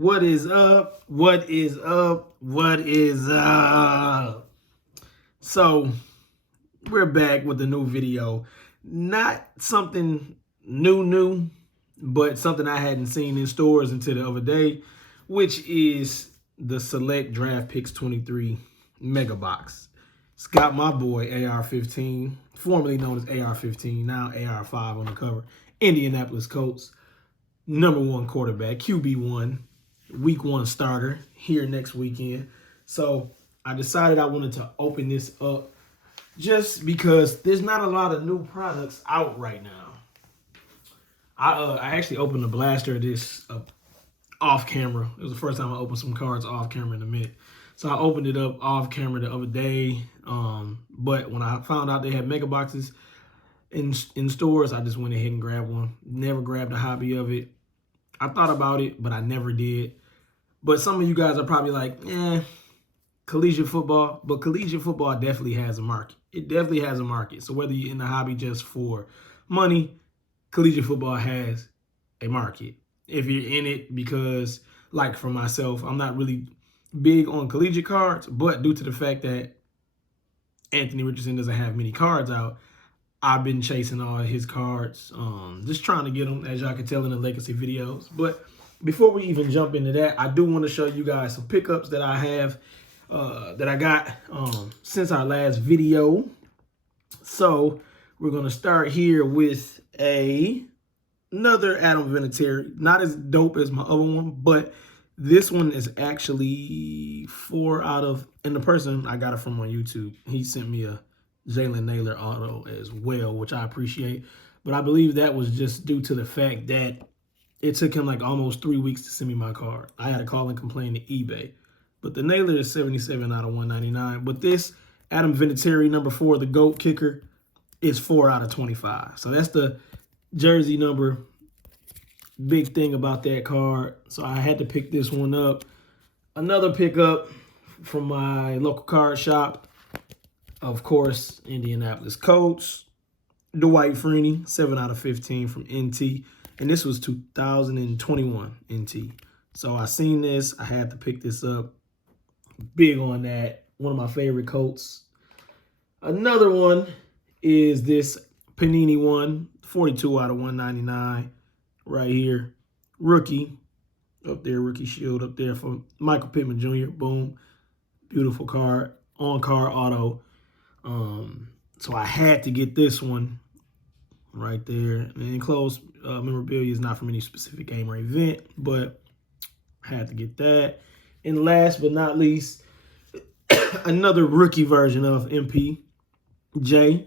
What is up? What is up? What is up? So, we're back with a new video. Not something new, but something I hadn't seen in stores until the other day, which is the Select Draft Picks 23 Mega Box. It's got my boy AR-15, formerly known as AR-15, now AR-5 on the cover. Indianapolis Colts, #1 quarterback, QB1, week 1 starter here next weekend. So I decided I wanted to open this up just because there's not a lot of new products out right now. I actually opened the blaster of this off camera. It was the first time I opened some cards off camera in a minute. So I opened it up off camera the other day. But when I found out they had mega boxes in stores, I just went ahead and grabbed one. Never grabbed a hobby of it. I thought about it, but I never did. But some of you guys are probably like, collegiate football. But collegiate football definitely has a market. It definitely has a market. So whether you're in the hobby just for money, collegiate football has a market. If you're in it because, like for myself, I'm not really big on collegiate cards, but due to the fact that Anthony Richardson doesn't have many cards out, I've been chasing all his cards, just trying to get them, as y'all can tell in the legacy videos. But before we even jump into that, I do want to show you guys some pickups that I have, that I got since our last video. So we're going to start here with another Adam Vinatieri. Not as dope as my other one, but this one is actually 4 out of, and the person I got it from on YouTube, he sent me a Jalen Naylor auto as well, which I appreciate. But I believe that was just due to the fact that it took him like almost 3 weeks to send me my card. I had to call and complain to eBay. But the Naylor is 77 out of 199. But this Adam Vinatieri, #4, the GOAT kicker, is 4 out of 25. So that's the jersey number. Big thing about that card. So I had to pick this one up. Another pickup from my local card shop. Of course, Indianapolis Colts. Dwight Freeney, 7 out of 15 from NT. And this was 2021 NT. So I seen this. I had to pick this up. Big on that. One of my favorite Colts. Another one is this Panini one. 42 out of 199. Right here. Rookie. Up there. Rookie shield up there for Michael Pittman Jr. Boom. Beautiful card. On-card auto. So I had to get this one right there. And enclosed memorabilia is not from any specific game or event, but I had to get that. And last but not least, another rookie version of MPJ,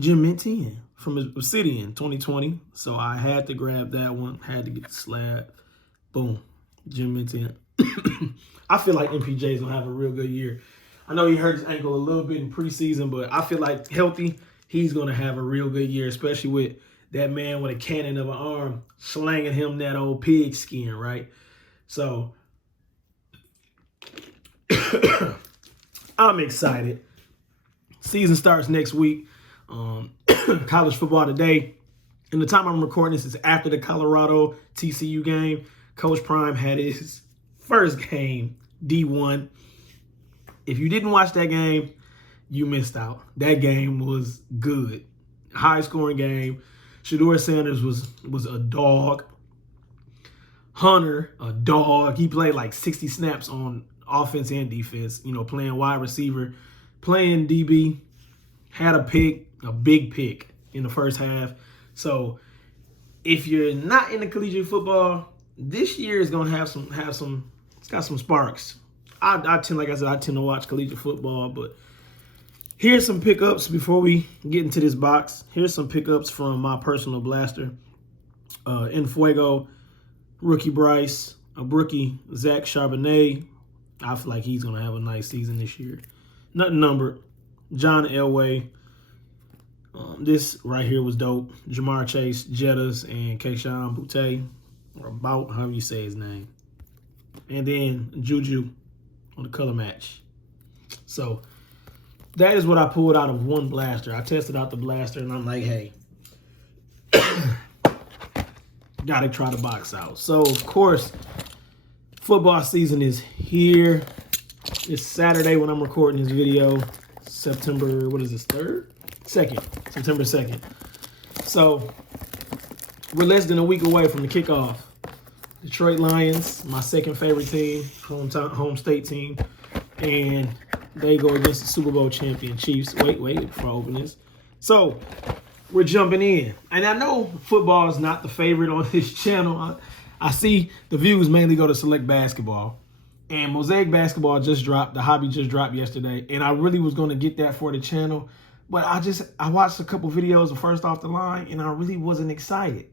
Jim Mintian from Obsidian 2020. So I had to grab that one. Had to get the slab. Boom. Jim Mintian. I feel like MPJ is going to have a real good year. I know he hurt his ankle a little bit in preseason, but I feel like healthy, he's going to have a real good year, especially with that man with a cannon of an arm slanging him that old pig skin, right? So I'm excited. Season starts next week. College football today. And the time I'm recording this is after the Colorado TCU game. Coach Prime had his first game, D1. If you didn't watch that game, you missed out. That game was good. High-scoring game. Shedeur Sanders was a dog. Hunter, a dog. He played like 60 snaps on offense and defense, playing wide receiver, playing DB. Had a pick, a big pick in the first half. So if you're not into collegiate football, this year is gonna have some. It's got some sparks. I tend to watch collegiate football, but here's some pickups before we get into this box. Here's some pickups from my personal blaster. En Fuego, rookie Bryce, a rookie Zach Charbonnet. I feel like he's gonna have a nice season this year. Nothing numbered. John Elway. This right here was dope. Jamar Chase, Jettas, and Keyshawn Butte, or Bout, however you say his name. And then Juju on the color match. So that is what I pulled out of one blaster. I tested out the blaster, and I'm like, hey, got to try the box out. So, of course, football season is here. It's Saturday when I'm recording this video. September, what is this, 3rd? 2nd. September 2nd. So, we're less than a week away from the kickoff. Detroit Lions, my second favorite team, home state team. And they go against the Super Bowl champion Chiefs. Wait, before I open this. So, we're jumping in. And I know football is not the favorite on this channel. I see the views mainly go to select basketball. And Mosaic basketball just dropped. The hobby just dropped yesterday. And I really was going to get that for the channel. But I watched a couple videos of First Off the Line, and I really wasn't excited.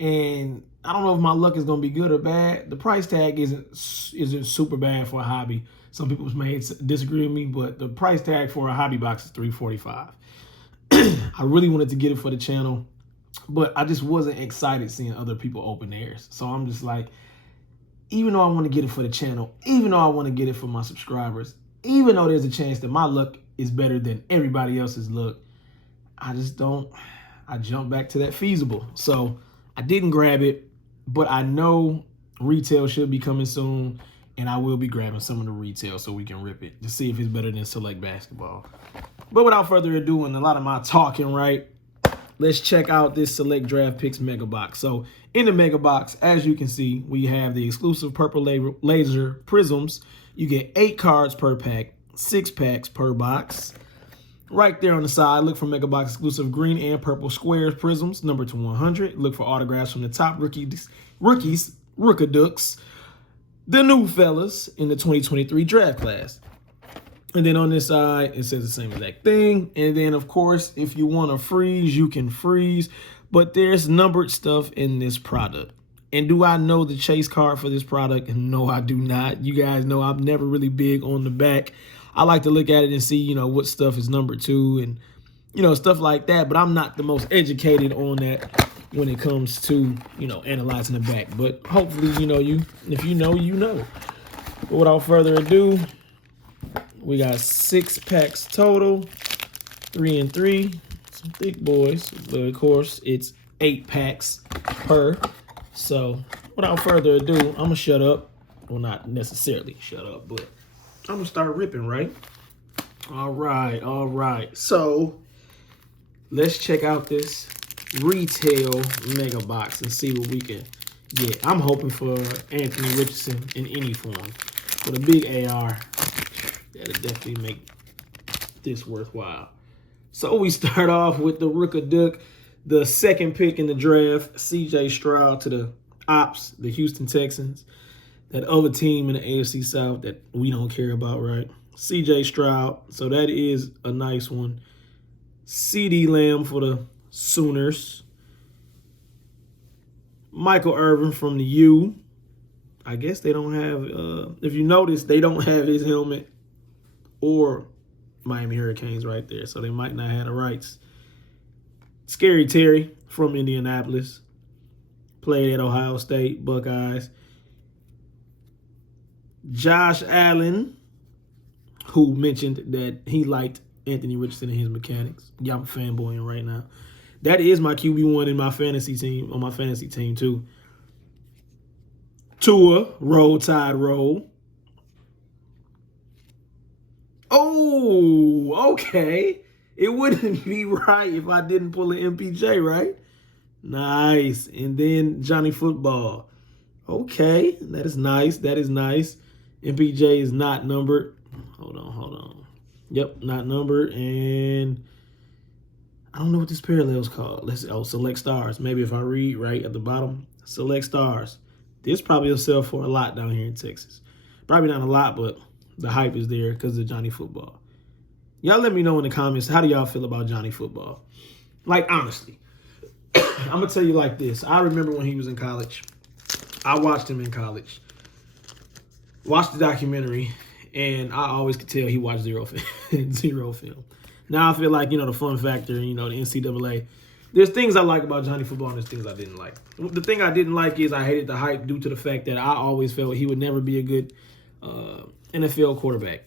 And I don't know if my luck is going to be good or bad. The price tag isn't super bad for a hobby. Some people may disagree with me, but the price tag for a hobby box is $345. I really wanted to get it for the channel, but I just wasn't excited seeing other people open theirs. So I'm just like, even though I want to get it for the channel, even though I want to get it for my subscribers, even though there's a chance that my luck is better than everybody else's luck, I jump back to that feasible. So I didn't grab it, but I know retail should be coming soon, and I will be grabbing some of the retail so we can rip it to see if it's better than select basketball. But without further ado, and a lot of my talking, right, let's check out this Select Draft Picks Mega Box. So in the Mega Box, as you can see, we have the exclusive purple laser prisms. You get 8 cards per pack, 6 packs per box. Right there on the side, look for Mega Box exclusive green and purple squares prisms, number to 100. Look for autographs from the top rookies, Rookadooks, the new fellas in the 2023 draft class. And then on this side, it says the same exact thing. And then, of course, if you want to freeze, you can freeze. But there's numbered stuff in this product. And do I know the chase card for this product? No, I do not. You guys know I'm never really big on the back. I like to look at it and see, you know, what stuff is numbered to and, you know, stuff like that. But I'm not the most educated on that when it comes to, you know, analyzing the back. But hopefully, you know, if you know, you know. But without further ado, we got 6 packs total, 3 and 3, some thick boys. But of course, it's 8 packs per. So without further ado, I'm gonna shut up. Well, not necessarily shut up, but I'm gonna start ripping, right? All right. So let's check out this retail mega box and see what we can get. I'm hoping for Anthony Richardson in any form. With a big AR, that'll definitely make this worthwhile. So we start off with the Rookadook, the second pick in the draft, CJ Stroud to the Ops, the Houston Texans. That other team in the AFC South that we don't care about, right? CJ Stroud, so that is a nice one. CD Lamb for the Sooners. Michael Irvin from the U. I guess they don't have, if you notice, they don't have his helmet or Miami Hurricanes right there, so they might not have the rights. Scary Terry from Indianapolis. Played at Ohio State, Buckeyes. Josh Allen, who mentioned that he liked Anthony Richardson and his mechanics. Yeah, I'm fanboying right now. That is my QB1 in my fantasy team, on my fantasy team too. Tua, Roll Tide Roll. Oh, okay. It wouldn't be right if I didn't pull an MPJ, right? Nice. And then Johnny Football. Okay, that is nice. MPJ is not numbered. Hold on. Yep, not numbered. And I don't know what this parallel is called. Select Stars. Maybe if I read right at the bottom, Select Stars. This probably will sell for a lot down here in Texas. Probably not a lot, but the hype is there because of Johnny Football. Y'all let me know in the comments, how do y'all feel about Johnny Football? Like, honestly. I'm going to tell you like this. I remember when he was in college. I watched him in college. Watched the documentary, and I always could tell he watched zero film. Now I feel like, you know, the fun factor, you know, the NCAA. There's things I like about Johnny Football and there's things I didn't like. The thing I didn't like is I hated the hype due to the fact that I always felt he would never be a good NFL quarterback.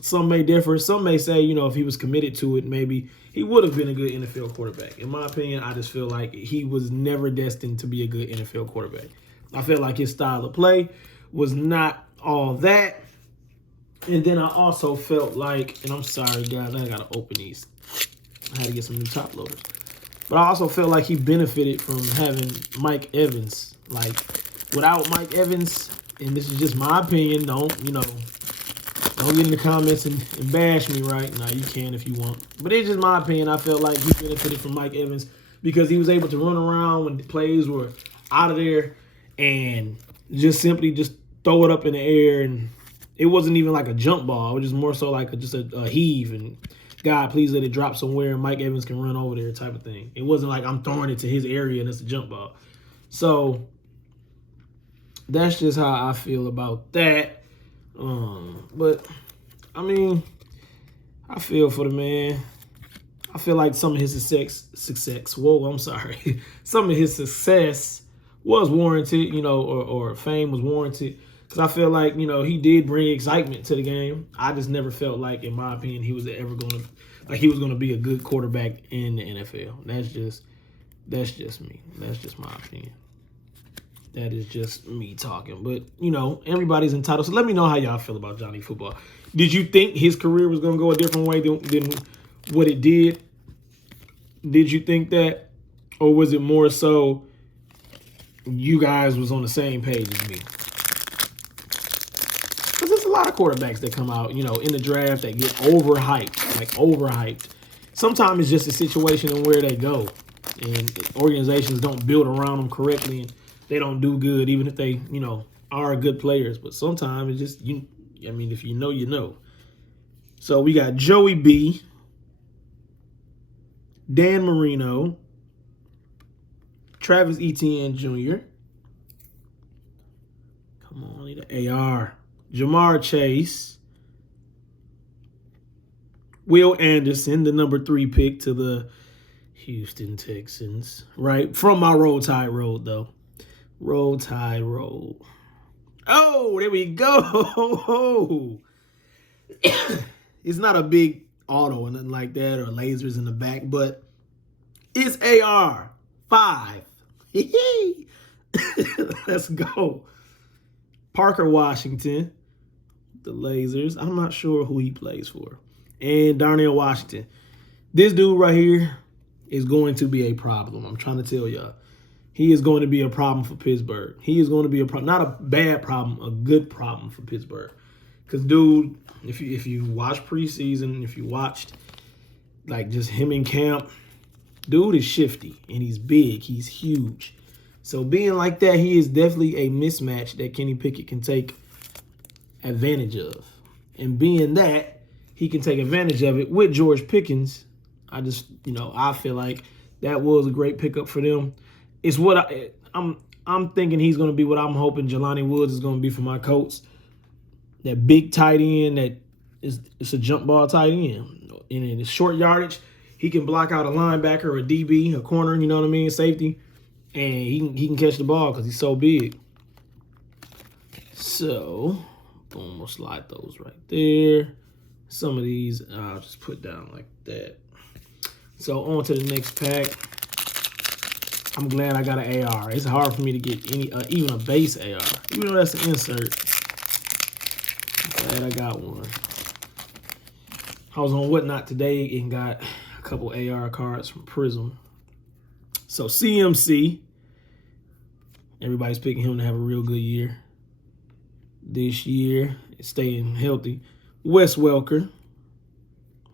Some may differ. Some may say, if he was committed to it, maybe he would have been a good NFL quarterback. In my opinion, I just feel like he was never destined to be a good NFL quarterback. I feel like his style of play was not all that. And then I also felt like, and I'm sorry, guys, I got to open these. I had to get some new top loaders. But I also felt like he benefited from having Mike Evans. Like, without Mike Evans, and this is just my opinion, don't get in the comments and bash me, right? Now, you can if you want. But it's just my opinion. I felt like he benefited from Mike Evans because he was able to run around when the plays were out of there and just simply just throw it up in the air. And it wasn't even like a jump ball. It was just more so like just a heave. And God, please let it drop somewhere and Mike Evans can run over there type of thing. It wasn't like I'm throwing it to his area and it's a jump ball. So that's just how I feel about that. But I mean, I feel for the man. I feel like some of his success. Whoa, I'm sorry. Some of his success was warranted, or fame was warranted. Because I feel like, he did bring excitement to the game. I just never felt like, in my opinion, he was ever going to be a good quarterback in the NFL. That's just me. That's just my opinion. That is just me talking. But, everybody's entitled. So let me know how y'all feel about Johnny Football. Did you think his career was going to go a different way than what it did? Did you think that? Or was it more so you guys was on the same page as me? Because there's a lot of quarterbacks that come out, in the draft that get overhyped. Sometimes it's just a situation in where they go. And organizations don't build around them correctly. And they don't do good, even if they, are good players. But sometimes it's just, if you know, you know. So we got Joey B, Dan Marino, Travis Etienne Jr. Come on, I need an AR. Jamar Chase, Will Anderson, the number 3 pick to the Houston Texans. Right? From my Roll Tide Road, though. Roll Tide Road. Oh, there we go. It's not a big auto or nothing like that or lasers in the back, but it's AR5. Let's go. Parker Washington, the lasers. I'm not sure who he plays for. And Darnell Washington. This dude right here is going to be a problem. I'm trying to tell y'all. He is going to be a problem for Pittsburgh. He is going to be a problem, not a bad problem, a good problem for Pittsburgh. Because, dude, if you watch preseason, if you watched, just him in camp, dude is shifty, and he's big. He's huge. So being like that, he is definitely a mismatch that Kenny Pickett can take advantage of. And being that, he can take advantage of it with George Pickens. I just, I feel like that was a great pickup for them. It's what I'm thinking he's going to be what I'm hoping Jelani Woods is going to be for my Colts. That big tight end it's a jump ball tight end. And in his short yardage, he can block out a linebacker or a DB, a corner, you know what I mean, safety. And he can catch the ball because he's so big. So, boom, we'll slide those right there. Some of these I'll just put down like that. So, on to the next pack. I'm glad I got an AR. It's hard for me to get even a base AR, even though that's an insert. I'm glad I got one. I was on Whatnot today and got a couple AR cards from Prism. So CMC, everybody's picking him to have a real good year this year, staying healthy. Wes Welker.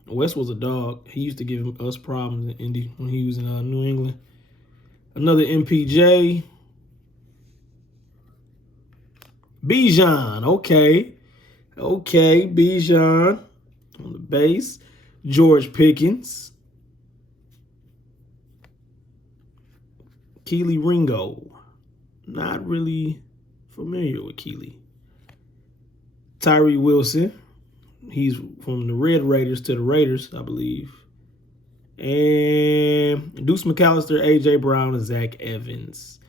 Wes was a dog. He used to give us problems in Indy when he was in New England. Another MPJ. Bijan. Okay, Bijan on the base. George Pickens. Keely Ringo. Not really familiar with Keely. Tyree Wilson. He's from the Red Raiders to the Raiders, I believe. And Deuce McAllister, A.J. Brown, and Zach Evans.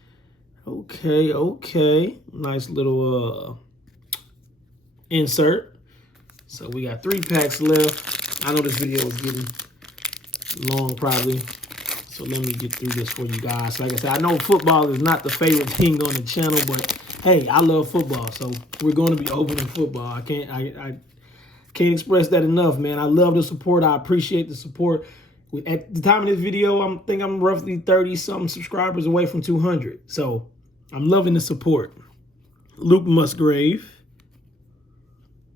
Okay. Nice little insert. So we got 3 packs left. I know this video is getting long probably. So let me get through this for you guys. Like I said, I know football is not the favorite thing on the channel, but hey, I love football. So we're going to be opening football. I can't express that enough, man. I love the support. I appreciate the support. At the time of this video, I think I'm roughly 30-something subscribers away from 200. So I'm loving the support. Luke Musgrave.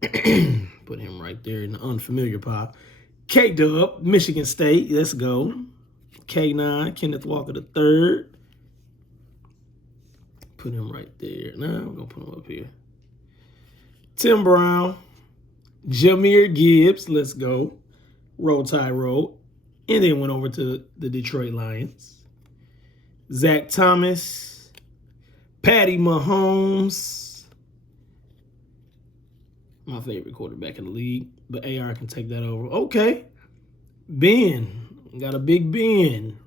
Put him right there in the unfamiliar pile. K-Dub, Michigan State. Let's go. K9, Kenneth Walker III. Put him right there. Now I'm going to put him up here. Tim Brown. Jahmyr Gibbs. Let's go. Roll Tide Roll. And then went over to the Detroit Lions. Zach Thomas. Patty Mahomes. My favorite quarterback in the league. But AR can take that over. Okay. Ben. Got a big Ben.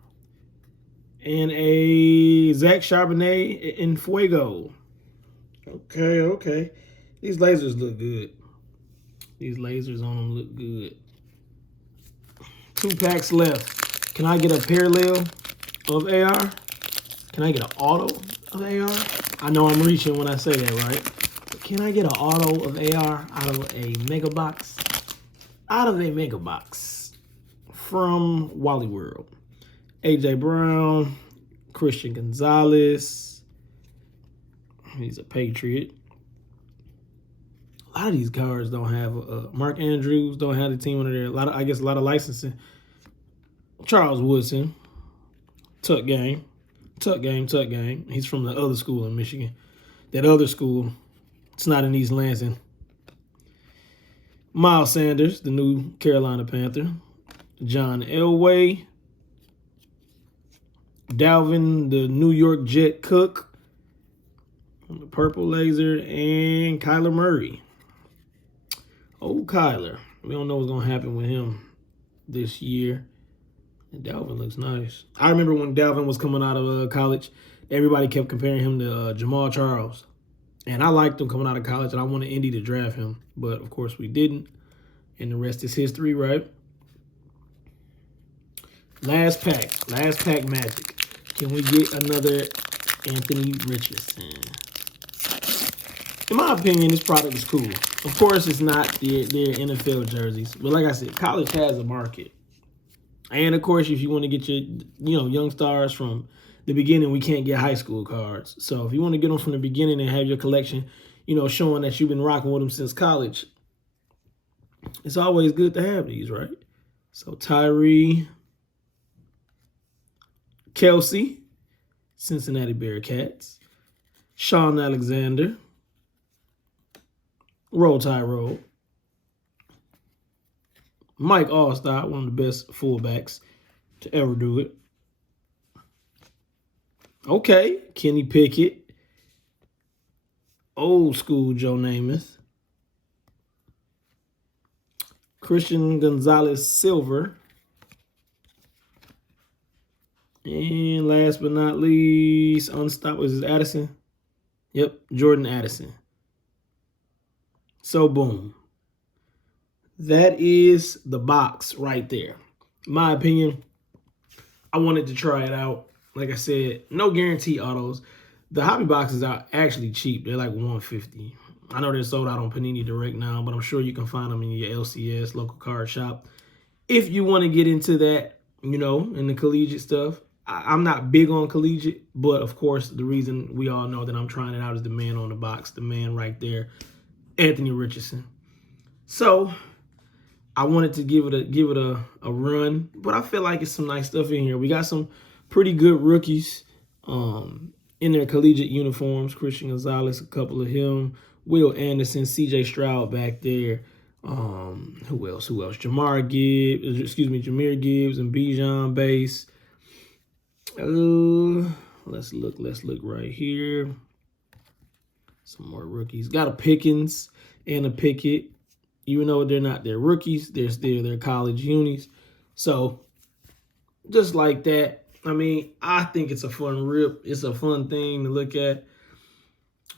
And a Zach Charbonnet in Fuego. Okay. These lasers look good. These lasers on them look good. 2 packs left. Can I get a parallel of AR? Can I get an auto of AR? I know I'm reaching when I say that, right? But can I get an auto of AR out of a mega box? Out of a mega box from Wally World. AJ Brown, Christian Gonzalez. He's a Patriot. A lot of these cards don't have Mark Andrews don't have the team under there. I guess a lot of licensing. Charles Woodson, Tuck Gang. He's from the other school in Michigan. That other school, it's not in East Lansing. Miles Sanders, the new Carolina Panther. John Elway. Dalvin, the New York Jet Cook. The purple laser. And Kyler Murray. Oh, Kyler. We don't know what's going to happen with him this year. And Dalvin looks nice. I remember when Dalvin was coming out of college, everybody kept comparing him to Jamal Charles. And I liked him coming out of college, and I wanted Indy to draft him. But, of course, we didn't. And the rest is history, right? Last pack magic. Can we get another Anthony Richardson? In my opinion, this product is cool. Of course, it's not their NFL jerseys. But like I said, college has a market. And, of course, if you want to get your young stars from the beginning, we can't get high school cards. So if you want to get them from the beginning and have your collection, showing that you've been rocking with them since college, it's always good to have these, right? So Tyree, Kelsey, Cincinnati Bearcats, Sean Alexander, Roll Tide Roll, Mike Allstott, one of the best fullbacks to ever do it. Okay, Kenny Pickett, old school Joe Namath, Christian Gonzalez Silver, and last but not least, unstoppable, is this Addison? Yep, Jordan Addison. So, boom. That is the box right there. In my opinion, I wanted to try it out. Like I said, no guarantee autos. The hobby boxes are actually cheap. They're like $150. I know they're sold out on Panini Direct now, but I'm sure you can find them in your LCS, local card shop. If you want to get into that, in the collegiate stuff. I'm not big on collegiate, but of course, the reason we all know that I'm trying it out is the man on the box, the man right there, Anthony Richardson. So I wanted to give it a run, but I feel like it's some nice stuff in here. We got some pretty good rookies in their collegiate uniforms. Christian Gonzalez, a couple of him. Will Anderson, C.J. Stroud back there. Who else? Jahmyr Gibbs and Bijan Base. Let's look right here. Some more rookies. Got a Pickens and a Pickett. Even though they're not their rookies, they're still their college unis. So, just like that, I think it's a fun rip. It's a fun thing to look at.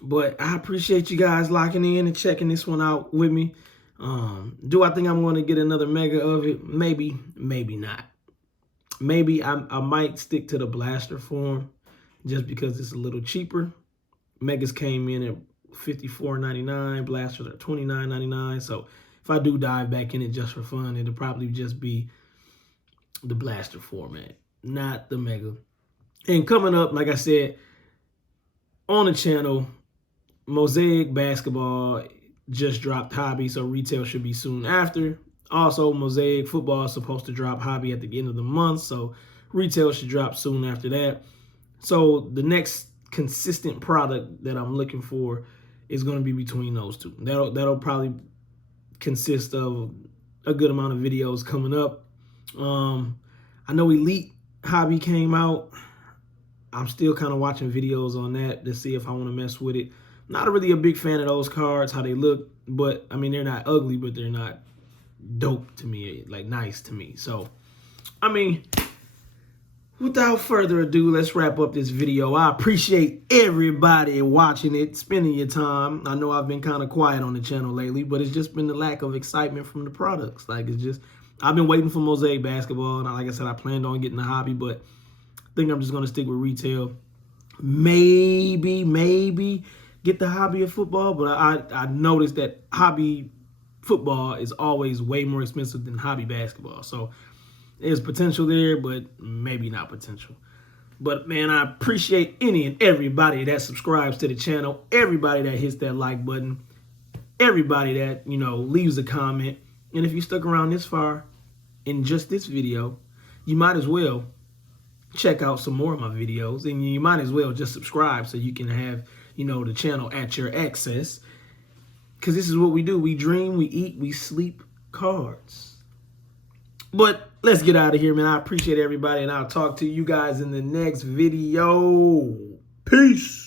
But I appreciate you guys locking in and checking this one out with me. Do I think I'm going to get another mega of it? Maybe, maybe not. Maybe I might stick to the blaster form just because it's a little cheaper. Megas came in at $54.99, blasters are $29.99. So if I do dive back in it just for fun, it'll probably just be the blaster format, not the mega. And coming up, like I said, on the channel, Mosaic Basketball just dropped Hobby, so retail should be soon after. Also, Mosaic Football is supposed to drop Hobby at the end of the month, so retail should drop soon after that. So the next consistent product that I'm looking for is going to be between those two. That'll probably consist of a good amount of videos coming up. I know Elite Hobby came out. I'm still kind of watching videos on that to see if I want to mess with it. Not really a big fan of those cards, how they look, but I mean, they're not ugly, but they're not dope to me, like nice to me. So, I mean, without further ado, let's wrap up this video. I appreciate everybody watching it, spending your time. I know I've been kind of quiet on the channel lately, but it's just been the lack of excitement from the products. Like, it's just, I've been waiting for Mosaic Basketball, and like I said, I planned on getting the Hobby, but I think I'm just going to stick with retail. Maybe get the Hobby of football, but I noticed that Hobby football is always way more expensive than Hobby basketball. So there's potential there, but maybe not potential. But man, I appreciate any and everybody that subscribes to the channel, everybody that hits that like button, everybody that, you know, leaves a comment. And if you stuck around this far in just this video, you might as well check out some more of my videos, and you might as well just subscribe so you can have, you know, the channel at your access, because this is what we do. We dream, we eat, we sleep cards. But let's get out of here, man. I appreciate everybody, and I'll talk to you guys in the next video. Peace.